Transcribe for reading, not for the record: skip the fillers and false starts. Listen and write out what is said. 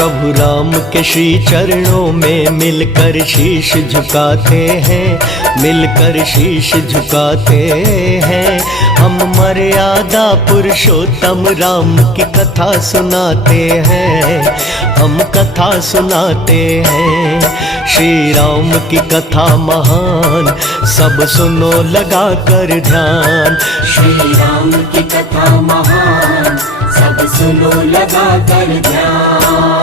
प्रभु राम के श्री चरणों में मिलकर शीश झुकाते हैं, मिलकर शीश झुकाते हैं। हम मर्यादा पुरुषोत्तम राम की कथा सुनाते हैं, हम कथा सुनाते हैं। श्री राम की कथा महान, सब सुनो लगा कर ध्यान। श्री राम की कथा महान, सब सुनो लगा कर ध्यान।